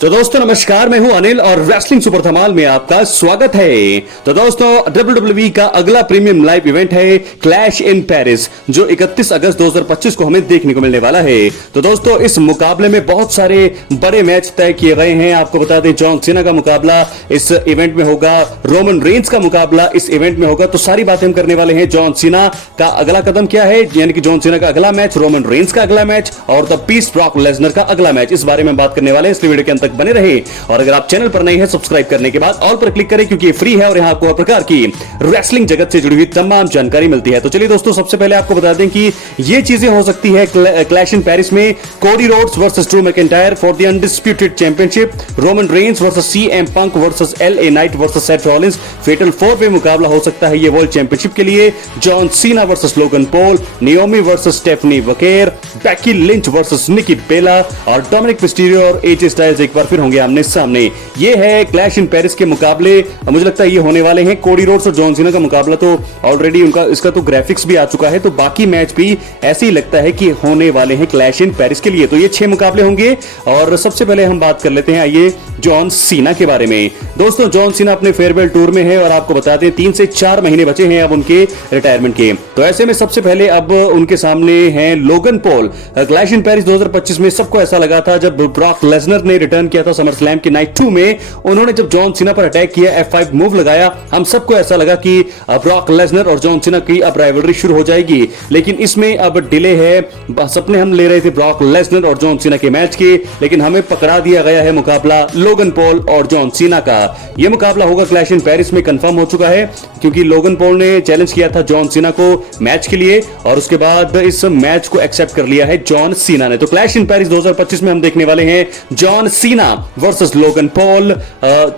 तो दोस्तों नमस्कार, मैं हूं अनिल और रेसलिंग सुपर धमाल में आपका स्वागत है। तो दोस्तों WWE का अगला प्रीमियम लाइव इवेंट है क्लैश इन पेरिस, जो 31 अगस्त 2025 को हमें देखने को मिलने वाला है। तो दोस्तों इस मुकाबले में बहुत सारे बड़े मैच तय किए गए हैं। आपको बता दें, जॉन सीना का मुकाबला इस इवेंट में होगा, रोमन रेंस का मुकाबला इस इवेंट में होगा। तो सारी बातें हम करने वाले हैं। जॉन सीना का अगला कदम क्या है, यानी कि जॉन सीना का अगला मैच, रोमन रेंस का अगला मैच और द पीस ब्रॉक लेसनर का अगला मैच, इस बारे में बात करने वाले हैं। इसलिए वीडियो के अंत तक बने रहे और अगर आप चैनल पर नए हैं, सब्सक्राइब करने के बाद ऑल पर क्लिक करें, क्योंकि ये फ्री है और यहां आपको हर प्रकार की रेसलिंग जगत से जुड़ी हुई तमाम जानकारी मिलती है। तो चलिए दोस्तों, सबसे पहले आपको बता दें कि ये चीजें हो सकती है क्लैश इन पेरिस में। Cody Rhodes versus Drew McIntyre for the undisputed championship, Roman Reigns versus CM Punk versus LA Knight versus Seth Rollins, fatal 4 way मुकाबला हो सकता है ये वर्ल्ड चैंपियनशिप के लिए। John Cena versus Logan Paul, Naomi versus Stephanie Vaquer, Becky Lynch versus Nikki Bella और Dominik Mysterio और AJ Styles एक बार फिर होंगे आमने सामने। ये है क्लैश इन पेरिस के मुकाबले। मुझे लगता है ये होने वाले हैं। कोडी रोड्स और जॉन सीना का मुकाबला तो ऑलरेडी इसका तो ग्राफिक्स भी आ चुका है, तो बाकी मैच भी ऐसे ही लगता है कि होने वाले हैं क्लैश इन पेरिस के लिए। तो ये 6 मुकाबले होंगे और सबसे पहले हम बात कर लेते हैं आइए जॉन सीना के बारे में। दोस्तों जॉन सीना अपने फेयरवेल टूर में है और आपको बताते हैं 3 से 4 महीने बचे हैं अब उनके रिटायरमेंट के। तो ऐसे में सबसे पहले अब उनके सामने हैं Logan Paul. Clash in Paris 2025 में सबको ऐसा लगा था, जब ब्रॉक लेसनर ने रिटर्न किया था समर स्लैम की नाइट 2 में, उन्होंने जब जॉन सीना पर अटैक किया, F5 मूव लगाया, हम सबको ऐसा लगा कि ब्रॉक लेसनर और जॉन सीना की अब राइवलरी शुरू हो जाएगी। लेकिन इसमें अब डिले है। सपने हम ले रहे थे ब्रॉक लेसनर और जॉन सीना के मैच के, लेकिन हमें पकड़ा दिया गया है मुकाबला लोगन पॉल और जॉन सीना का। यह मुकाबला होगा क्लैश इन पेरिस में, कंफर्म हो चुका है, क्योंकि लोगन पॉल ने चैलेंज किया था जॉन सीना को मैच के लिए और उसके बाद इस मैच को एक्सेप्ट कर लिया है जॉन सीना ने। तो क्लैश इन पेरिस 2025 में हम देखने वाले हैं John Cena versus Logan Paul.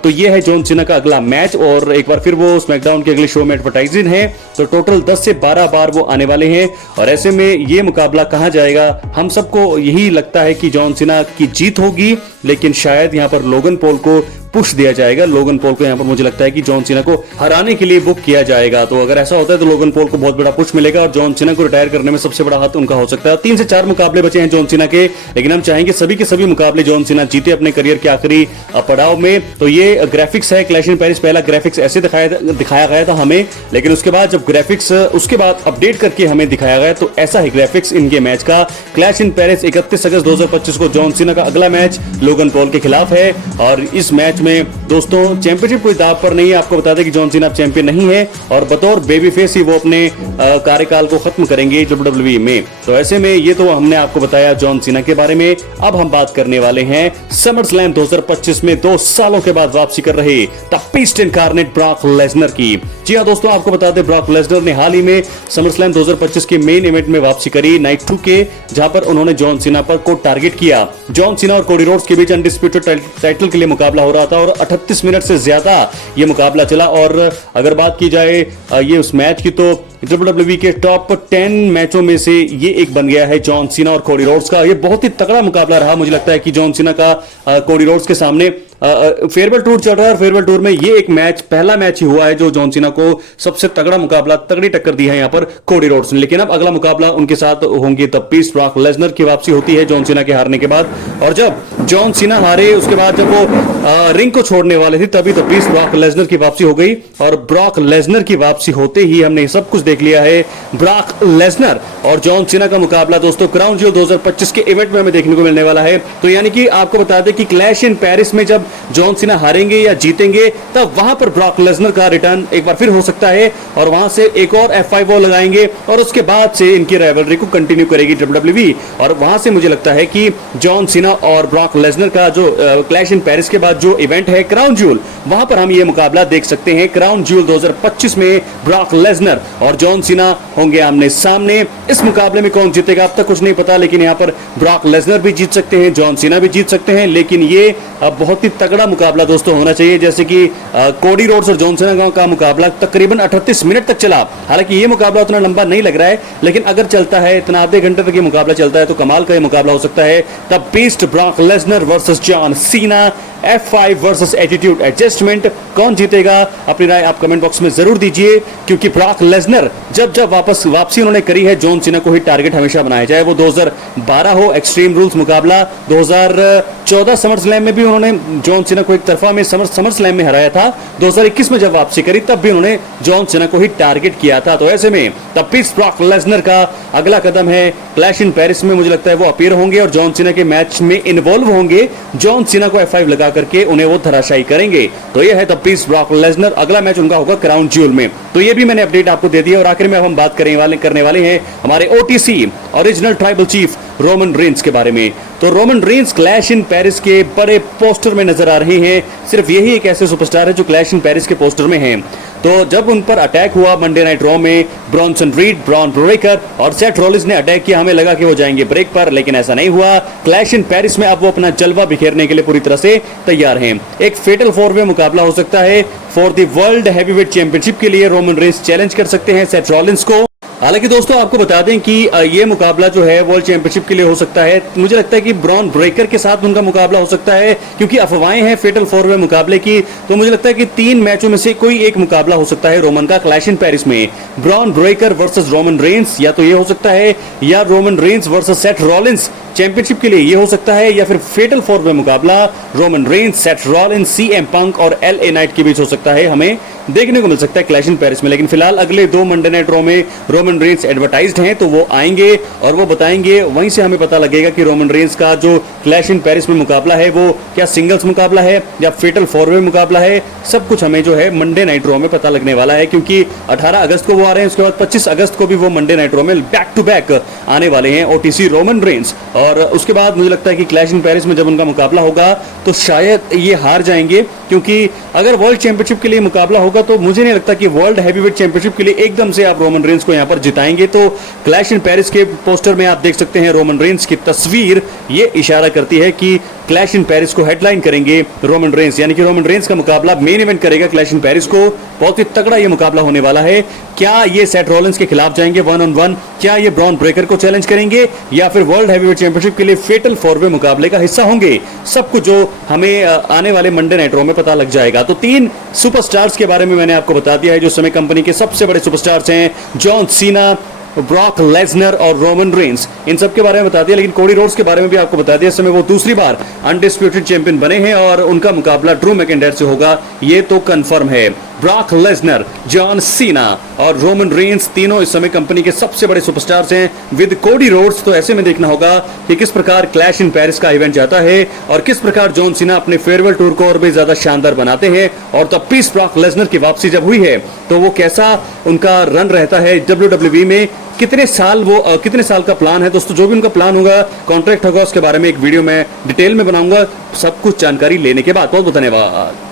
तो ये है जॉन सीना का अगला मैच और एक बार फिर वो स्मैकडाउन के अगले शो में एडवर्टाइजिंग है। तो टोटल 10 से 12 बार वो आने वाले हैं और ऐसे में ये मुकाबला कहां जाएगा, हम सबको यही लगता है कि जॉन सीना की जीत होगी, लेकिन शायद यहां पर लोगन पॉल को पुश दिया जाएगा। लोगन पॉल को यहां पर मुझे लगता है कि जॉन सीना को हराने के लिए बुक किया जाएगा। तो अगर ऐसा होता है तो लोगन पॉल को बहुत बड़ा पुश मिलेगा और जॉन सीना को रिटायर करने में सबसे बड़ा हाथ उनका हो सकता है। 3 से 4 मुकाबले बचे हैं जॉन सीना के, लेकिन हम चाहेंगे सभी के सभी मुकाबले जॉन सीना जीते अपने करियर के आखिरी पड़ाव में। तो ये ग्राफिक्स है क्लैश इन पेरिस। पहला ग्राफिक्स ऐसे दिखाया गया था हमें, लेकिन उसके बाद जब ग्राफिक्स उसके बाद अपडेट करके हमें दिखाया गया तो ऐसा ही ग्राफिक्स इनके मैच का। क्लैश इन पेरिस 31 अगस्त 2025 को जॉन सीना का अगला मैच लोगन पॉल के खिलाफ है और इस मैच में दोस्तों चैंपियनशिप कोई दाव पर नहीं है। आपको बता दें कि जॉन सीना अब चैंपियन नहीं है और बतौर बेबी फेस ही वो अपने कार्यकाल को खत्म करेंगे WWE में। तो ऐसे में ये तो हमने आपको बताया जॉन सीना के बारे में। अब हम बात करने वाले हैं समर स्लैम 2025 में 2 सालों के बाद वापसी कर रहे the beast incarnate Brock Lesnar की। जी हां दोस्तों, आपको बता दें ब्रॉक लेसनर ने हाल ही में समर स्लैम 2025 के मेन इवेंट में वापसी करी नाइट 2 के, जहां पर उन्होंने जॉन सीना पर को टारगेट किया। जॉन सीना और कोडी रोड्स के बीच अनडिस्प्यूटेड टाइटल के लिए मुकाबला हो रहा था और 38 मिनट से ज्यादा यह मुकाबला चला। और अगर बात की जाए ये उस मैच की, तो WWE के टॉप 10 मैचों में से ये एक बन गया है जॉन सीना और कोडी रोड्स का। ये बहुत ही तगड़ा मुकाबला रहा। मुझे लगता है कि जॉन सीना का कोडी रोड्स के सामने फेयरवेल टूर चल रहा है और फेयरवेल टूर में ये एक मैच, पहला मैच ही हुआ है जो जॉन सीना को सबसे तगड़ा मुकाबला, तगड़ी टक्कर दी है यहाँ पर कोडी रोड्स ने। लेकिन अब अगला मुकाबला उनके साथ होंगे द पीस ब्रॉक लेसनर की वापसी होती है जॉन सीना के हारने के बाद। और जब जॉन सीना हारे उसके बाद जब वो रिंग को छोड़ने वाले थे, तभी द पीस ब्रॉक लेसनर की वापसी हो गई और ब्रॉक लेसनर की वापसी होते ही हमने सब कुछ देख लिया है। ब्रॉक लेसनर और जॉन सीना का मुकाबला दोस्तों क्राउन ज्यूल 2025 के इवेंट में हमें देखने को मिलने वाला है। तो यानी कि आपको बता दें कि क्लैश इन पेरिस में जब जॉन सीना हारेंगे या जीतेंगे, तब वहां पर ब्रॉक लेसनर का रिटर्न एक बार फिर हो सकता है और वहां से एक और F5 लगाएंगे और उसके बाद से इनकी राइवलरी को कंटिन्यू करेगी WWE। और वहां से मुझे लगता है कि जॉन सीना और ब्रॉक लेसनर का जो क्लैश इन पेरिस के बाद जो इवेंट है क्राउन ज्यूल, वहां पर हम ये मुकाबला देख सकते हैं। क्राउन ज्यूल 2025 में ब्रॉक लेसनर और जॉन सीना होंगे आमने सामने। इस मुकाबले में कौन जीतेगा अब तक कुछ नहीं पता, लेकिन यहां पर ब्रॉक लेसनर भी जीत सकते हैं, जॉन सीना भी जीत सकते हैं। लेकिन ये बहुत ही तगड़ा मुकाबला दोस्तों होना चाहिए, जैसे कि कोडी रोड्स और जॉन सीना का मुकाबला तकरीबन 38 मिनट तक चला। हालांकि ये मुकाबला उतना लंबा नहीं लग रहा है, लेकिन अगर चलता है इतना आधे घंटे तक ये मुकाबला चलता है तो कमाल का ये मुकाबला हो सकता है। The beast Brock Lesnar versus John Cena. F5 versus attitude adjustment, कौन जीतेगा? अपनी राय आप कमेंट बॉक्स में जरूर दीजिए, क्योंकि ब्रॉक लेसनर जब वापसी उन्होंने करी है, जॉन सीना को ही टारगेट हमेशा बनाया जाए। वो 2012 हो एक्सट्रीम रूल्स मुकाबला, 2014 समर स्लैम में भी उन्होंने जॉन सीना को एक तरफा में समर स्लैम में हराया था। 2021 में जब वापसी करी तब भी उन्होंने जॉन सीना को ही टारगेट किया था। तो ऐसे में तब भी ब्रॉक लेसनर का अगला कदम है क्लैश इन पेरिस में। मुझे लगता है वो अपीयर होंगे और जॉन सीना के मैच में इन्वॉल्व होंगे। जॉन सीना को F5 लगा करके उन्हें वो धराशायी करेंगे। तो ये है द पीस ब्रॉक लेसनर। अगला मैच उनका होगा क्राउन ज्यूल में। तो ये भी मैंने अपडेट आपको दे दिया। और आखिर में अब हम बात करने वाले हैं हमारे OTC original tribal chief Roman Reigns के बारे में। तो Roman Reigns clash in Paris के बड़े पोस्टर में नजर आ रहे हैं। सिर्फ यही एक ऐसे सुपरस्टार है जो क्लैश इन पेरिस के पोस्टर में हैं। तो जब उन पर अटैक हुआ मंडे नाइट रॉ में, ब्रॉन्सन रीड, ब्रॉन ब्रेकर और सेथ रॉलिंस ने अटैक किया, हमें लगा कि वो जाएंगे ब्रेक पर, लेकिन ऐसा नहीं हुआ। क्लैश इन पेरिस में अब वो अपना जलवा बिखेरने के लिए पूरी तरह से तैयार हैं। एक फेटल 4-वे मुकाबला हो सकता है for the world heavyweight championship के लिए। रोमन रेंस चैलेंज कर सकते हैं सेथ रॉलिंस को। हालांकि दोस्तों आपको बता दें कि ये मुकाबला जो है वर्ल्ड चैंपियनशिप के लिए हो सकता है। मुझे लगता है कि ब्रॉन ब्रेकर के साथ उनका मुकाबला हो सकता है, क्योंकि अफवाहें हैं फेटल 4-वे मुकाबले की। तो मुझे लगता है कि 3 मैचों में से कोई एक मुकाबला हो सकता है रोमन का क्लैश इन पेरिस में। Bron Breakker versus Roman Reigns, या तो ये हो सकता है, या Roman Reigns versus Seth Rollins championship के लिए ये हो सकता है, या फिर फेटल 4-वे मुकाबला Roman Reigns, Seth Rollins, CM पंक और LA नाइट के बीच हो सकता है। हमें देखने को मिल सकता है क्लैश इन पेरिस में। लेकिन फिलहाल अगले 2 मंडे नाइट रॉ में रोमन रेंस एडवर्टाइज्ड हैं, तो वो आएंगे और वो बताएंगे। वहीं से हमें पता लगेगा कि रोमन रेंस का जो क्लैश इन पेरिस में मुकाबला है वो क्या सिंगल्स मुकाबला है या फेटल 4-वे मुकाबला है। सब कुछ हमें जो है मंडे नाइट रॉ में पता लगने वाला है, क्योंकि 18 अगस्त को वो आ रहे हैं। उसके बाद 25 अगस्त को भी वो मंडे नाइट रॉ में बैक टू बैक आने वाले हैं OTC रोमन रेंस। और उसके बाद मुझे लगता है कि क्लैश इन पेरिस में जब उनका मुकाबला होगा तो शायद ये हार जाएंगे, क्योंकि अगर वर्ल्ड चैंपियनशिप के लिए मुकाबला होगा तो मुझे नहीं लगता कि वर्ल्ड हैवीवेट चैंपियनशिप के लिए एकदम से आप रोमन रेंस को यहां पर जिताएंगे। तो क्लैश इन पेरिस के पोस्टर में आप देख सकते हैं रोमन रेंस की तस्वीर। ये इशारा करती है कि क्लैश इन पेरिस को हेडलाइन करेंगे रोमन रेंस, यानी कि रोमन रेंस का मुकाबला मेन इवेंट करेगा क्लैश इन पेरिस को। बहुत ही तगड़ा ये मुकाबला होने वाला है। क्या ये सेथ रॉलिंस के खिलाफ जाएंगे 1-on-1? क्या ये ब्रॉन ब्रेकर को चैलेंज करेंगे, या फिर वर्ल्ड हैवीवेट चैंपियनशिप के लिए फेटल 4-वे मुकाबले का हिस्सा होंगे? सब कुछ जो हमें आने वाले मंडे नाइट रॉ में पता लग जाएगा। तो 3 सुपरस्टार्स के बारे में मैंने आपको बता दिया है, जो समय कंपनी के सबसे बड़े सुपरस्टार्स हैं। जॉन सीना, ब्रॉक लेसनर और रोमन रेंस, इन सब के बारे में बता दिया। लेकिन कोडी रोड्स के बारे में भी आपको बता दिया। इस समय वो दूसरी बार अनडिस्प्यूटेड चैंपियन बने हैं और उनका मुकाबला ड्रू मैकिंटायर से होगा, ये तो कंफर्म है। ब्रॉक लेसनर, जॉन सीना और रोमन रेंस तीनों इस समय कंपनी के सबसे बड़े सुपरस्टार्स हैं विद कोडी रोड्स। तो ऐसे में देखना होगा कि किस प्रकार क्लैश इन पेरिस का इवेंट जाता है और किस प्रकार जॉन सीना अपने फेयरवेल टूर को और भी ज्यादा शानदार बनाते हैं। और तब पीस ब्रॉक लेसनर की वापसी जब हुई है तो वो कैसा उनका रन रहता है WWE में, कितने साल का प्लान है। दोस्तों जो भी उनका प्लान होगा, कॉन्ट्रैक्ट होगा, उसके बारे में एक वीडियो में डिटेल में बनाऊंगा, सब कुछ जानकारी लेने के बाद। बहुत बहुत धन्यवाद।